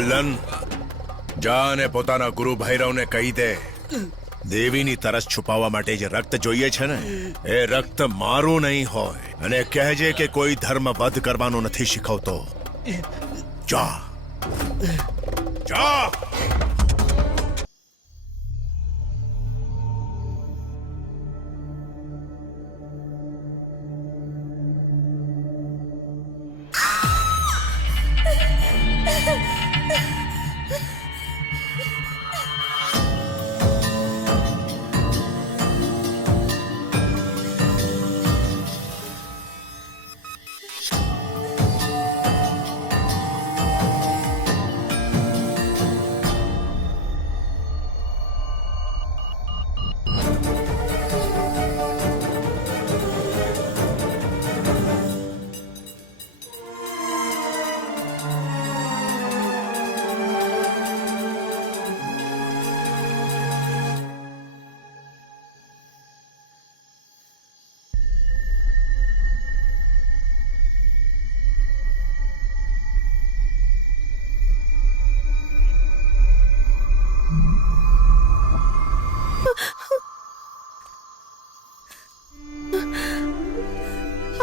અલ્લન, જા અને પોતાના ગુરુ ભૈરવને કહી દે, દેવીની તરસ છુપાવવા માટે જે રક્ત જોઈએ છે ને, એ રક્ત મારું નહીં હોય. અને કહેજે કે કોઈ ધર્મ વધ કરવાનું નથી શીખવતો. જા જા.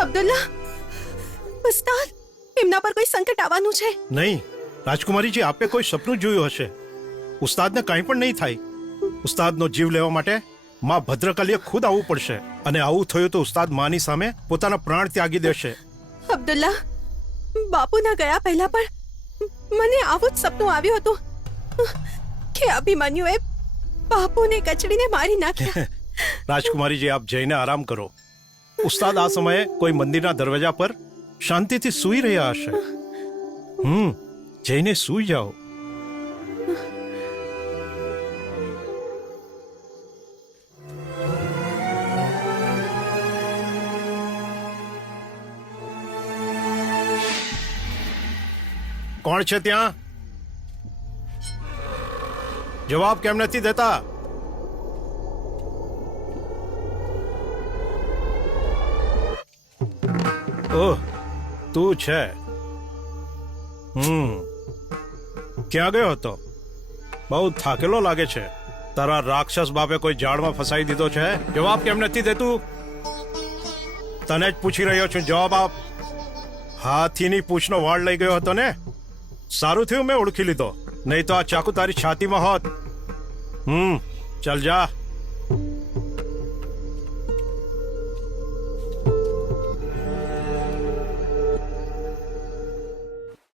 અબ્દુલ્લા, ઉસ્તાદ, એમના પર કોઈ સંકટ આવવાનું છે. નહીં રાજકુમારીજી, આપે કોઈ સપનું જોયું હશે. ઉસ્તાદને કંઈ પણ નહીં થાય. ઉસ્તાદનો જીવ લેવા માટે માં ભદ્રકાલીએ ખુદ આવવું પડશે, અને આવું થયું તો ઉસ્તાદ માની સામે પોતાના પ્રાણ ત્યાગી દેશે. અબ્દુલ્લા, બાપુના ગયા પહેલા પણ મને આવું જ સપનું આવ્યું હતું કે અભિમન્યુએ બાપુને કચડીને મારી નાખ્યા. રાજકુમારીજી, આપ જઈને આરામ કરો. ઉસ્તાદ આ સમયે કોઈ મંદિરના દરવાજા પર શાંતિથી સૂઈ રહ્યા હશે. જઈને સૂઈ જાઓ. કોણ છે ત્યાં? જવાબ કેમ નથી દેતા? ઓહ, તું છે. ક્યાં ગયો હતો? બહુ થાકેલો લાગે છે. તારા રાક્ષસ બાપે કોઈ જાળમાં ફસાઈ દીધો છે. જવાબ કેમ નથી દેતું? તને જ પૂછી રહ્યો છું, જવાબ આપ. હાથીની પૂંછનો વાળ લઈ ગયો હતો ને? સારું થયું મેં ઓળખી લીધો, નહીં તો આ ચાકુ તારી છાતીમાં હોત. ચાલ જા.